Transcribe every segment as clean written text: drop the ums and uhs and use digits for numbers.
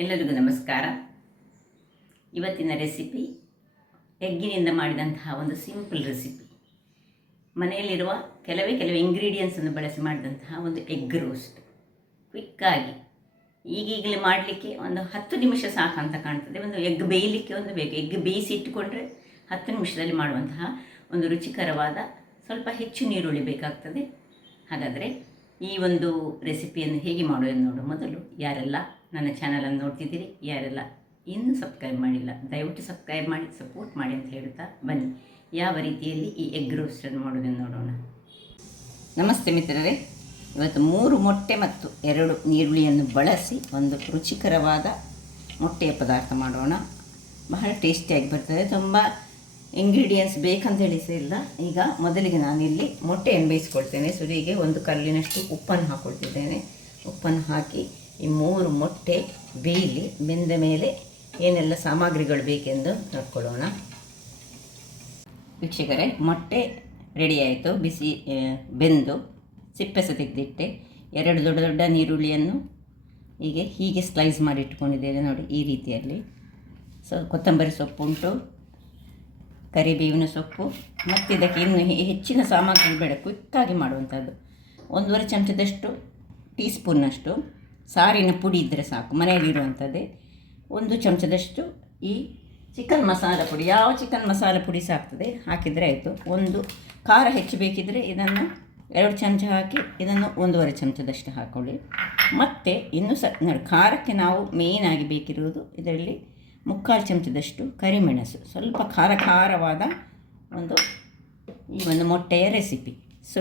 ಎಲ್ಲರಿಗೂ ನಮಸ್ಕಾರ. ಇವತ್ತಿನ ರೆಸಿಪಿ ಎಗ್ಗಿನಿಂದ ಮಾಡಿದಂತಹ ಒಂದು ಸಿಂಪಲ್ ರೆಸಿಪಿ. ಮನೆಯಲ್ಲಿರುವ ಕೆಲವೇ ಇಂಗ್ರೀಡಿಯೆಂಟ್ಸನ್ನು ಬಳಸಿ ಮಾಡಿದಂತಹ ಒಂದು ಎಗ್ ರೋಸ್ಟ್. ಕ್ವಿಕ್ಕಾಗಿ ಈಗೀಗಲೇ ಮಾಡಲಿಕ್ಕೆ ಒಂದು 10 ನಿಮಿಷ ಸಾಕಂತ ಕಾಣ್ತದೆ. ಒಂದು ಎಗ್ ಬೇಯಲಿಕ್ಕೆ ಒಂದು ಬೇಕು. ಎಗ್ ಬೇಯಿಸಿ ಇಟ್ಟುಕೊಂಡ್ರೆ 10 ನಿಮಿಷದಲ್ಲಿ ಮಾಡುವಂತಹ ಒಂದು ರುಚಿಕರವಾದ, ಸ್ವಲ್ಪ ಹೆಚ್ಚು ನೀರುಳ್ಳಿ ಬೇಕಾಗ್ತದೆ. ಹಾಗಾದರೆ ಈ ಒಂದು ರೆಸಿಪಿಯನ್ನು ಹೇಗೆ ಮಾಡೋದು ನೋಡು. ಮೊದಲು ಯಾರೆಲ್ಲ ನನ್ನ ಚಾನಲನ್ನು ನೋಡ್ತಿದ್ದೀರಿ, ಯಾರೆಲ್ಲ ಇನ್ನೂ ಸಬ್ಸ್ಕ್ರೈಬ್ ಮಾಡಿಲ್ಲ, ದಯವಿಟ್ಟು ಸಬ್ಸ್ಕ್ರೈಬ್ ಮಾಡಿ ಸಪೋರ್ಟ್ ಮಾಡಿ ಅಂತ ಹೇಳ್ತಾ ಬನ್ನಿ ಯಾವ ರೀತಿಯಲ್ಲಿ ಈ ಎಗ್ ರೋಸ್ಟನ್ನು ಮಾಡೋದನ್ನು ನೋಡೋಣ. ನಮಸ್ತೆ ಮಿತ್ರರೇ. ಇವತ್ತು 3 ಮೊಟ್ಟೆ ಮತ್ತು 2 ನೀರುಳ್ಳಿಯನ್ನು ಬಳಸಿ ಒಂದು ರುಚಿಕರವಾದ ಮೊಟ್ಟೆಯ ಪದಾರ್ಥ ಮಾಡೋಣ. ಬಹಳ ಟೇಸ್ಟಿಯಾಗಿ ಬರ್ತದೆ. ತುಂಬ ಇಂಗ್ರೀಡಿಯೆಂಟ್ಸ್ ಬೇಕಂತೇಳಿ ಸಹ ಇಲ್ಲ. ಈಗ ಮೊದಲಿಗೆ ನಾನಿಲ್ಲಿ ಮೊಟ್ಟೆಯನ್ನು ಬೇಯಿಸ್ಕೊಳ್ತೇನೆ. ಸುರಿಗೆ ಒಂದು ಕಲ್ಲಿನಷ್ಟು ಉಪ್ಪನ್ನು ಹಾಕ್ಕೊಳ್ತಿದ್ದೇನೆ. ಉಪ್ಪನ್ನು ಹಾಕಿ ಈ 3 ಮೊಟ್ಟೆ ಬೇಯಲಿ. ಬೆಂದ ಮೇಲೆ ಏನೆಲ್ಲ ಸಾಮಗ್ರಿಗಳು ಬೇಕೆಂದು ನೋಡ್ಕೊಳ್ಳೋಣ. ವೀಕ್ಷಕರೇ, ಮೊಟ್ಟೆ ರೆಡಿ ಆಯಿತು. ಬಿಸಿ ಬೆಂದು ಸಿಪ್ಪೆ ಸಹ ತೆಗೆದಿಟ್ಟೆ. 2 ದೊಡ್ಡ ದೊಡ್ಡ ನೀರುಳ್ಳಿಯನ್ನು ಹೀಗೆ ಸ್ಲೈಸ್ ಮಾಡಿ ಇಟ್ಕೊಂಡಿದ್ದೇನೆ ನೋಡಿ, ಈ ರೀತಿಯಲ್ಲಿ. ಕೊತ್ತಂಬರಿ ಸೊಪ್ಪು ಉಂಟು, ಕರಿಬೇವಿನ ಸೊಪ್ಪು, ಮತ್ತು ಇದಕ್ಕೆ ಇನ್ನು ಹೆಚ್ಚಿನ ಸಾಮಗ್ರಿ ಬೇಡ, ಕ್ವಿಕ್ಕಾಗಿ ಮಾಡುವಂಥದ್ದು. 1.5 ಚಮಚದಷ್ಟು ಟೀ ಸ್ಪೂನ್ನಷ್ಟು ಸಾರಿನ ಪುಡಿ ಇದ್ದರೆ ಸಾಕು, ಮನೆಯಲ್ಲಿರುವಂಥದ್ದೇ. 1 ಚಮಚದಷ್ಟು ಈ ಚಿಕನ್ ಮಸಾಲ ಪುಡಿ, ಯಾವ ಚಿಕನ್ ಮಸಾಲ ಪುಡಿ ಸಾಕ್ತದೆ ಹಾಕಿದರೆ ಆಯಿತು. ಒಂದು ಖಾರ ಹೆಚ್ಚು ಬೇಕಿದ್ದರೆ ಇದನ್ನು 2 ಚಮಚ ಹಾಕಿ ಇದನ್ನು 1.5 ಚಮಚದಷ್ಟು ಹಾಕ್ಕೊಳ್ಳಿ. ಮತ್ತು ಇನ್ನು ನೋಡಿ, ಖಾರಕ್ಕೆ ನಾವು ಮೇಯ್ನಾಗಿ ಬೇಕಿರುವುದು ಇದರಲ್ಲಿ 3/4 ಚಮಚದಷ್ಟು ಕರಿಮೆಣಸು. ಸ್ವಲ್ಪ ಖಾರವಾದ ಈ ಒಂದು ಮೊಟ್ಟೆಯ ರೆಸಿಪಿ.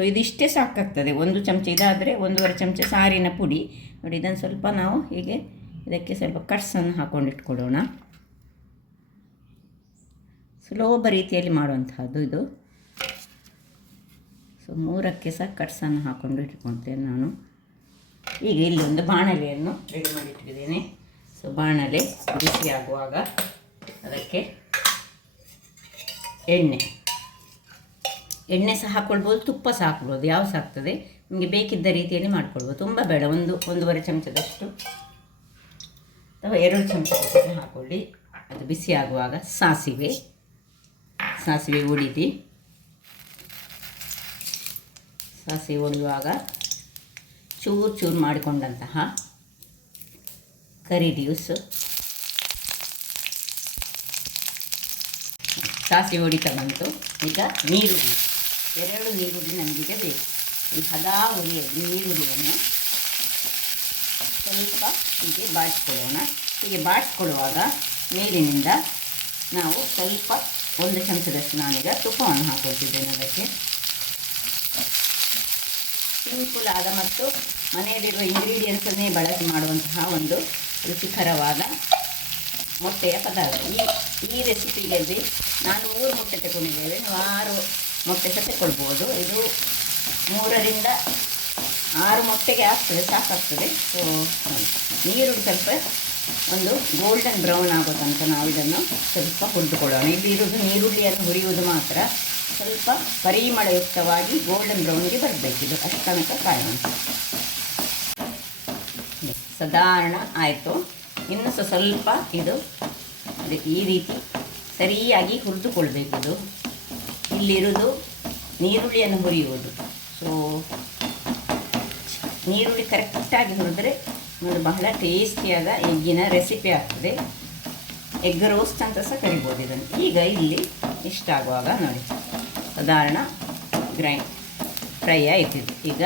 ಇದಿಷ್ಟೇ ಸಾಕಾಗ್ತದೆ. 1 ಚಮಚ ಇದಾದರೆ 1.5 ಚಮಚ ಸಾರಿನ ಪುಡಿ ನೋಡಿ. ಇದನ್ನು ಸ್ವಲ್ಪ ನಾವು ಇದಕ್ಕೆ ಸ್ವಲ್ಪ ಕಟ್ಸನ್ನು ಹಾಕ್ಕೊಂಡಿಟ್ಕೊಳ್ಳೋಣ. ಸುಲಭ ರೀತಿಯಲ್ಲಿ ಮಾಡುವಂತಹದ್ದು ಇದು. 3ಕ್ಕೆ ಸಹ ಕಟ್ಸನ್ನು ಹಾಕ್ಕೊಂಡು ಇಟ್ಕೊಳ್ತೇನೆ ನಾನು. ಈಗ ಇಲ್ಲಿ ಒಂದು ಬಾಣಲೆಯನ್ನು ರೆಡಿ ಮಾಡಿಟ್ಟಿದ್ದೇನೆ. ಬಾಣಲೆ ಬಿಸಿ ಆಗುವಾಗ ಅದಕ್ಕೆ ಎಣ್ಣೆ ಸಹ ಹಾಕ್ಕೊಳ್ಬೋದು, ತುಪ್ಪ ಸಹ ಹಾಕ್ಬೋದು, ಯಾವ ಸಹ ಆಗ್ತದೆ. ನಿಮಗೆ ಬೇಕಿದ್ದ ರೀತಿಯಲ್ಲಿ ಮಾಡ್ಕೊಳ್ಬೋದು. ತುಂಬ ಬೇಡ, 1.5 ಚಮಚದಷ್ಟು ಅಥವಾ 2 ಚಮಚದಷ್ಟು ಹಾಕ್ಕೊಳ್ಳಿ. ಅದು ಬಿಸಿ ಆಗುವಾಗ ಸಾಸಿವೆ ಉಡಿದಿ. ಸಾಸಿವೆ ಉಳಿಯುವಾಗ ಚೂರು ಮಾಡಿಕೊಂಡಂತಹ ಕರಿ ಲೀವ್ಸ್. ಸಾಸಿವೆ ಹೊಡಿತಾ ಬಂತು. ಈಗ ನೀರುಳ್ಳಿ, 2 ನೀರುಳ್ಳಿ ನಮಗೀಗ ಬೇಕು. ಈ ಹದಾ ನೀರುಳ್ಳಿಯನ್ನು ಸ್ವಲ್ಪ ಹೀಗೆ ಬಾಡಿಸ್ಕೊಳ್ಳೋಣ. ಹೀಗೆ ಬಾಡಿಸ್ಕೊಳ್ಳುವಾಗ ಮೇಲಿನಿಂದ ನಾವು ಸ್ವಲ್ಪ 1 ಚಮಚದಷ್ಟು ನಾನೀಗ ತುಪ್ಪವನ್ನು ಹಾಕ್ಕೊಳ್ತಿದ್ದೇನೆ. ಅದಕ್ಕೆ ಸಿಂಪಲ್ ಆದ ಮತ್ತು ಮನೆಯಲ್ಲಿರುವ ಇಂಗ್ರೀಡಿಯೆಂಟ್ಸನ್ನೇ ಬಳಸಿ ಮಾಡುವಂತಹ ಒಂದು ರುಚಿಕರವಾದ ಮೊಟ್ಟೆಯ ಪದಾರ್ಥ. ಈ ರೆಸಿಪಿಯಲ್ಲಿ ನಾನು 3 ಮೊಟ್ಟೆ ತಗೊಂಡಿದ್ದೇವೆ. 6 ಮೊಟ್ಟೆ ಸಹ ತಗೊಳ್ಬೋದು. ಇದು 3ರಿಂದ 6 ಮೊಟ್ಟೆಗೆ ಆಗ್ತದೆ, ಸಾಕಾಗ್ತದೆ. ನೀರುಳ್ಳಿ ಸ್ವಲ್ಪ ಒಂದು ಗೋಲ್ಡನ್ ಬ್ರೌನ್ ಆಗೋ ತನಕ ನಾವು ಇದನ್ನು ಸ್ವಲ್ಪ ಹುರಿದುಕೊಳ್ಳೋಣ. ಇಲ್ಲಿ ಇರುವುದು ನೀರುಳ್ಳಿಯನ್ನು ಹುರಿಯುವುದು ಮಾತ್ರ. ಸ್ವಲ್ಪ ಪರಿಮಳಯುಕ್ತವಾಗಿ ಗೋಲ್ಡನ್ ಬ್ರೌನ್ಗೆ ಬರಬೇಕಿದು, ಅಷ್ಟು ತನಕ ಕಾಯೋಣ. ಸಾಧಾರಣ ಆಯಿತು. ಇನ್ನು ಸ್ವಲ್ಪ ಅದಕ್ಕೆ ಈ ರೀತಿ ಸರಿಯಾಗಿ ಹುರಿದುಕೊಳ್ಬೇಕಿದು. ಇಲ್ಲಿರುವುದು ನೀರುಳ್ಳಿಯನ್ನು ಹುರಿಯುವುದು. ನೀರುಳ್ಳಿ ಕರೆಕ್ಟಾಗಿ ಹುರಿದ್ರೆ ನೋಡಿ, ಬಹಳ ಟೇಸ್ಟಿಯಾದ ಎಗ್ಗಿನ ರೆಸಿಪಿ ಆಗ್ತದೆ. ಎಗ್ ರೋಸ್ಟ್ ಅಂತ ಸಹ ಕರಿಬೋದು ಇದನ್ನು. ಈಗ ಇಲ್ಲಿ ಇಷ್ಟಾಗುವಾಗ ನೋಡಿ, ಸಾಧಾರಣ ಫ್ರೈ ಆಯ್ತಿದೆ. ಈಗ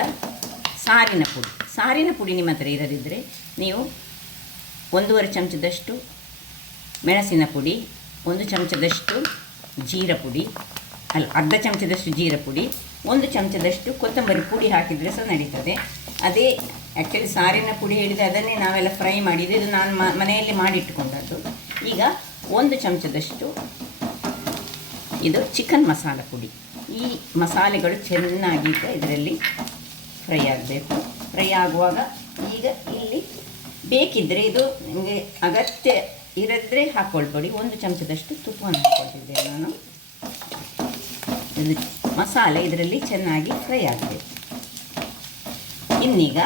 ಸಾರಿನ ಪುಡಿ ನಿಮ್ಮ ಹತ್ರ ಇರದಿದ್ದರೆ ನೀವು 1.5 ಚಮಚದಷ್ಟು ಮೆಣಸಿನ ಪುಡಿ, 1 ಚಮಚದಷ್ಟು ಜೀರಾ ಪುಡಿ, ಅರ್ಧ ಚಮಚದಷ್ಟು ಜೀರಾ ಪುಡಿ, 1 ಚಮಚದಷ್ಟು ಕೊತ್ತಂಬರಿ ಪುಡಿ ಹಾಕಿದರೆ ಸಹ ನಡೀತದೆ. ಅದೇ ಆ್ಯಕ್ಚುಲಿ ಸಾರಿನ ಪುಡಿ ಹೇಳಿದರೆ ಅದನ್ನೇ ನಾವೆಲ್ಲ ಫ್ರೈ ಮಾಡಿದ್ದು. ಇದು ನಾನು ಮನೆಯಲ್ಲಿ ಮಾಡಿಟ್ಟುಕೊಂಡದ್ದು. ಈಗ 1 ಚಮಚದಷ್ಟು ಇದು ಚಿಕನ್ ಮಸಾಲ ಪುಡಿ. ಈ ಮಸಾಲೆಗಳು ಚೆನ್ನಾಗಿ ಇದರಲ್ಲಿ ಫ್ರೈ ಆಗಬೇಕು. ಫ್ರೈ ಆಗುವಾಗ ಈಗ ಇಲ್ಲಿ ಬೇಕಿದ್ದರೆ, ಇದು ನಿಮಗೆ ಅಗತ್ಯ ಇರದ್ರೆ ಹಾಕ್ಕೊಳ್ಬೇಡಿ, 1 ಚಮಚದಷ್ಟು ತುಪ್ಪವನ್ನು ಹಾಕ್ಕೊಳ್ತಿದ್ದೇನೆ ನಾನು. ಇದು ಮಸಾಲೆ ಇದರಲ್ಲಿ ಚೆನ್ನಾಗಿ ಫ್ರೈ ಆಗಬೇಕು. ಇನ್ನೀಗ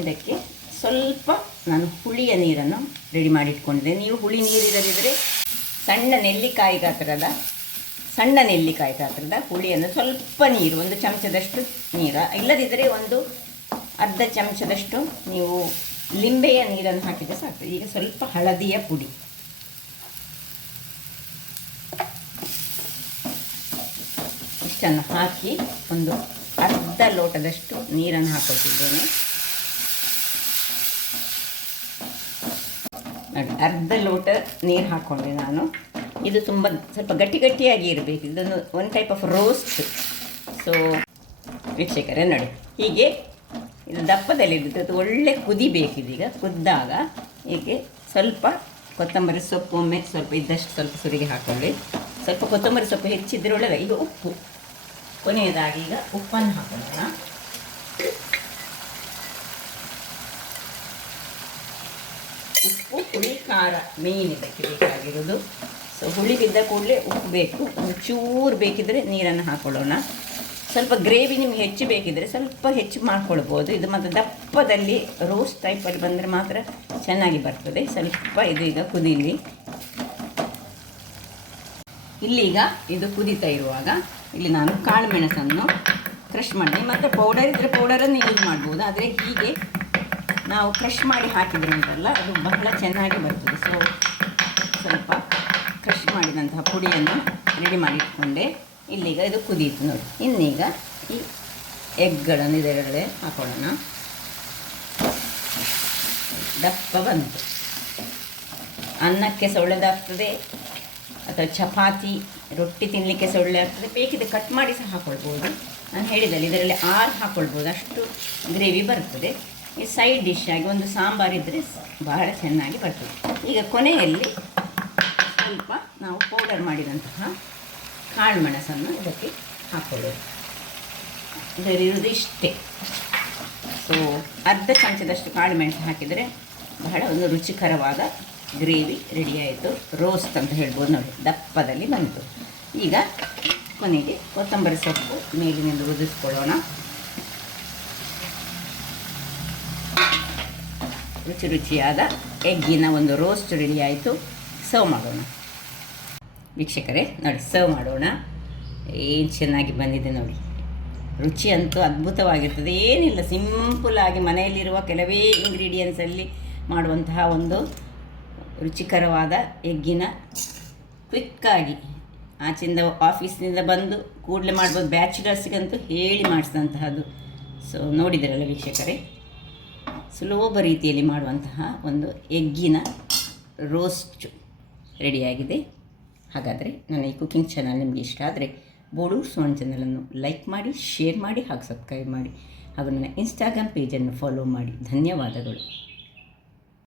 ಇದಕ್ಕೆ ಸ್ವಲ್ಪ ನಾನು ಹುಳಿಯ ನೀರನ್ನು ರೆಡಿ ಮಾಡಿಟ್ಕೊಂಡಿದ್ದೆ. ನೀವು ಹುಳಿ ನೀರಿರದಿದ್ದರೆ ಸಣ್ಣ ನೆಲ್ಲಿಕಾಯಿ ಗಾತ್ರದ ಹುಳಿಯನ್ನು ಸ್ವಲ್ಪ ನೀರು, 1 ಚಮಚದಷ್ಟು ನೀರು, ಇಲ್ಲದಿದ್ದರೆ ಒಂದು ಅರ್ಧ ಚಮಚದಷ್ಟು ನೀವು ಲಿಂಬೆಯ ನೀರನ್ನು ಹಾಕಿದರೆ ಸಾಕು. ಈಗ ಸ್ವಲ್ಪ ಹಳದಿಯ ಪುಡಿ, ಇಷ್ಟನ್ನು ಹಾಕಿ ಒಂದು ಅರ್ಧ ಲೋಟದಷ್ಟು ನೀರನ್ನು ಹಾಕೊಳ್ತಿದ್ದೇನೆ. ನೋಡಿ, ಅರ್ಧ ಲೋಟ ನೀರು ಹಾಕ್ಕೊಂಡೆ ನಾನು. ಇದು ಸ್ವಲ್ಪ ಗಟ್ಟಿಯಾಗಿ ಇರಬೇಕು. ಇದೊಂದು one type of roast. So ವೀಕ್ಷಕರೇ ನೋಡಿ, ಹೀಗೆ ಇದು ದಪ್ಪದಲ್ಲಿರುತ್ತೆ. ಅದು ಒಳ್ಳೆ ಕುದಿಬೇಕಿದೀಗ. ಕುದ್ದಾಗ ಹೀಗೆ ಸ್ವಲ್ಪ ಕೊತ್ತಂಬರಿ ಸೊಪ್ಪು, ಒಮ್ಮೆ ಸ್ವಲ್ಪ ಇದ್ದಷ್ಟು ಸ್ವಲ್ಪ ಸುರಿಗೆ ಹಾಕ್ಕೊಳ್ಳಿ. ಸ್ವಲ್ಪ ಕೊತ್ತಂಬರಿ ಸೊಪ್ಪು ಹೆಚ್ಚಿದ್ರೆ ಒಳ್ಳೆಯದ. ಈಗ ಉಪ್ಪು, ಕೊನೆಯದಾಗಿ ಈಗ ಉಪ್ಪನ್ನು ಹಾಕೋಣ. ಉಪ್ಪು, ಹುಳಿ, ಖಾರ ಮೇನ್ ಇದಕ್ಕೆ ಬೇಕಾಗಿರೋದು. ಸೊ ಹುಳಿ ಬಿದ್ದ ಕೂಡಲೇ ಉಪ್ಪು ಬೇಕು. ಒಂದು ಚೂರು ಬೇಕಿದ್ದರೆ ನೀರನ್ನು ಹಾಕ್ಕೊಳ್ಳೋಣ. ಸ್ವಲ್ಪ ಗ್ರೇವಿ ನಿಮ್ಗೆ ಹೆಚ್ಚು ಬೇಕಿದ್ದರೆ ಸ್ವಲ್ಪ ಹೆಚ್ಚು ಮಾಡ್ಕೊಳ್ಬೋದು. ಇದು ಮತ್ತು ದಪ್ಪದಲ್ಲಿ ರೋಸ್ಟ್ ಟೈಪಲ್ಲಿ ಬಂದರೆ ಮಾತ್ರ ಚೆನ್ನಾಗಿ ಬರ್ತದೆ. ಸ್ವಲ್ಪ ಇದು ಈಗ ಕುದೀಲಿ. ಇಲ್ಲೀಗ ಇದು ಕುದೀತಾ ಇರುವಾಗ ಇಲ್ಲಿ ನಾನು ಕಾಳು ಮೆಣಸನ್ನು ಕ್ರಷ್ ಮಾಡಿ, ಮತ್ತು ಪೌಡರ್ ಇದ್ದರೆ ಪೌಡರನ್ನು ಯೂಸ್ ಮಾಡ್ಬೋದು. ಆದರೆ ಹೀಗೆ ನಾವು ಕ್ರಷ್ ಮಾಡಿ ಹಾಕಿದ್ರೆ ಉಂಟಲ್ಲ, ಅದು ಬಹಳ ಚೆನ್ನಾಗಿ ಬರ್ತದೆ. ಸೊ ಸ್ವಲ್ಪ ಕ್ರಷ್ ಮಾಡಿದಂತಹ ಪುಡಿಯನ್ನು ರೆಡಿ ಮಾಡಿಟ್ಕೊಂಡೆ. ಇಲ್ಲೀಗ ಇದು ಕುದೀತು ನೋಡಿ. ಇನ್ನೀಗ ಈ ಎಗ್ಗಳನ್ನು ಇದರೊಳಗೆ ಹಾಕೊಳ್ಳೋಣ. ದಪ್ಪ ಬಂತು. ಅನ್ನಕ್ಕೆ ಸಹ ಒಳ್ಳೆದಾಗ್ತದೆ, ಅಥವಾ ಚಪಾತಿ ರೊಟ್ಟಿ ತಿನ್ನಲಿಕ್ಕೆ ಸಹ ಒಳ್ಳೆ ಆಗ್ತದೆ. ಬೇಕಿದ್ರೆ ಕಟ್ ಮಾಡಿ ಸಹ ಹಾಕ್ಕೊಳ್ಬೋದು. ನಾನು ಹೇಳಿದಲ್ಲಿ ಇದರಲ್ಲಿ 6 ಹಾಕ್ಕೊಳ್ಬೋದು, ಅಷ್ಟು ಗ್ರೇವಿ ಬರ್ತದೆ. ಈ ಸೈಡ್ ಡಿಶ್ ಆಗಿ ಒಂದು ಸಾಂಬಾರಿದ್ದರೆ ಬಹಳ ಚೆನ್ನಾಗಿ ಬರ್ತದೆ. ಈಗ ಕೊನೆಯಲ್ಲಿ ಸ್ವಲ್ಪ ನಾವು ಪೌಡರ್ ಮಾಡಿದಂತಹ ಕಾಳು ಮೆಣಸನ್ನು ಇದಕ್ಕೆ ಹಾಕ್ಕೊಳ್ಳೋದು. ಇದರಿರುವುದು ಇಷ್ಟೇ. ಸೊ ಅರ್ಧ ಚಮಚದಷ್ಟು ಕಾಳು ಮೆಣಸು ಹಾಕಿದರೆ ಬಹಳ ಒಂದು ರುಚಿಕರವಾದ ಗ್ರೇವಿ ರೆಡಿಯಾಯಿತು. ರೋಸ್ಟ್ ಅಂತ ಹೇಳ್ಬೋದು ನೋಡಿ, ದಪ್ಪದಲ್ಲಿ ಬಂತು. ಈಗ ಕೊನೆಗೆ ಕೊತ್ತಂಬರಿ ಸೊಪ್ಪು ಮೇಲಿನಿಂದ ಉದಿಸ್ಕೊಳ್ಳೋಣ. ರುಚಿಯಾದ ಎಗ್ಗಿನ ಒಂದು ರೋಸ್ಟ್ ರೆಡಿ ಆಯಿತು. ಸರ್ವ್ ಮಾಡೋಣ ವೀಕ್ಷಕರೇ. ನೋಡಿ, ಸರ್ವ್ ಮಾಡೋಣ. ಏನು ಚೆನ್ನಾಗಿ ಬಂದಿದೆ ನೋಡಿ. ರುಚಿ ಅಂತೂ ಅದ್ಭುತವಾಗಿರ್ತದೆ. ಏನಿಲ್ಲ, ಸಿಂಪಲ್ಲಾಗಿ ಮನೆಯಲ್ಲಿರುವ ಕೆಲವೇ ಇಂಗ್ರೀಡಿಯೆಂಟ್ಸಲ್ಲಿ ಮಾಡುವಂತಹ ಒಂದು ರುಚಿಕರವಾದ ಎಗ್ಗಿನ ಕ್ವಿಕ್ಕಾಗಿ ಆಚಿಂದ ಆಫೀಸ್ನಿಂದ ಬಂದು ಕೂಡಲೇ ಮಾಡ್ಬೋದು. ಬ್ಯಾಚುಲರ್ಸ್ಗಂತೂ ಹೇಳಿ ಮಾಡಿಸಿದಂತಹದ್ದು. ಸೊ ನೋಡಿದಿರಲ್ಲ ವೀಕ್ಷಕರೇ, ಸುಲಭ ರೀತಿಯಲ್ಲಿ ಮಾಡುವಂತಹ ಒಂದು ಎಗ್ಗಿನ ರೋಸ್ಟ್ ರೆಡಿಯಾಗಿದೆ. ಹಾಗಾದರೆ ನನ್ನ ಈ ಕುಕಿಂಗ್ ಚಾನಲ್ ನಿಮಗೆ ಇಷ್ಟ ಆದರೆ ಬೋಡೂರು ಸೋನ್ ಚಾನಲನ್ನು ಲೈಕ್ ಮಾಡಿ, ಶೇರ್ ಮಾಡಿ ಹಾಗೂ ಸಬ್ಸ್ಕ್ರೈಬ್ ಮಾಡಿ, ಹಾಗೂ ನನ್ನ ಇನ್ಸ್ಟಾಗ್ರಾಮ್ ಪೇಜನ್ನು ಫಾಲೋ ಮಾಡಿ. ಧನ್ಯವಾದಗಳು.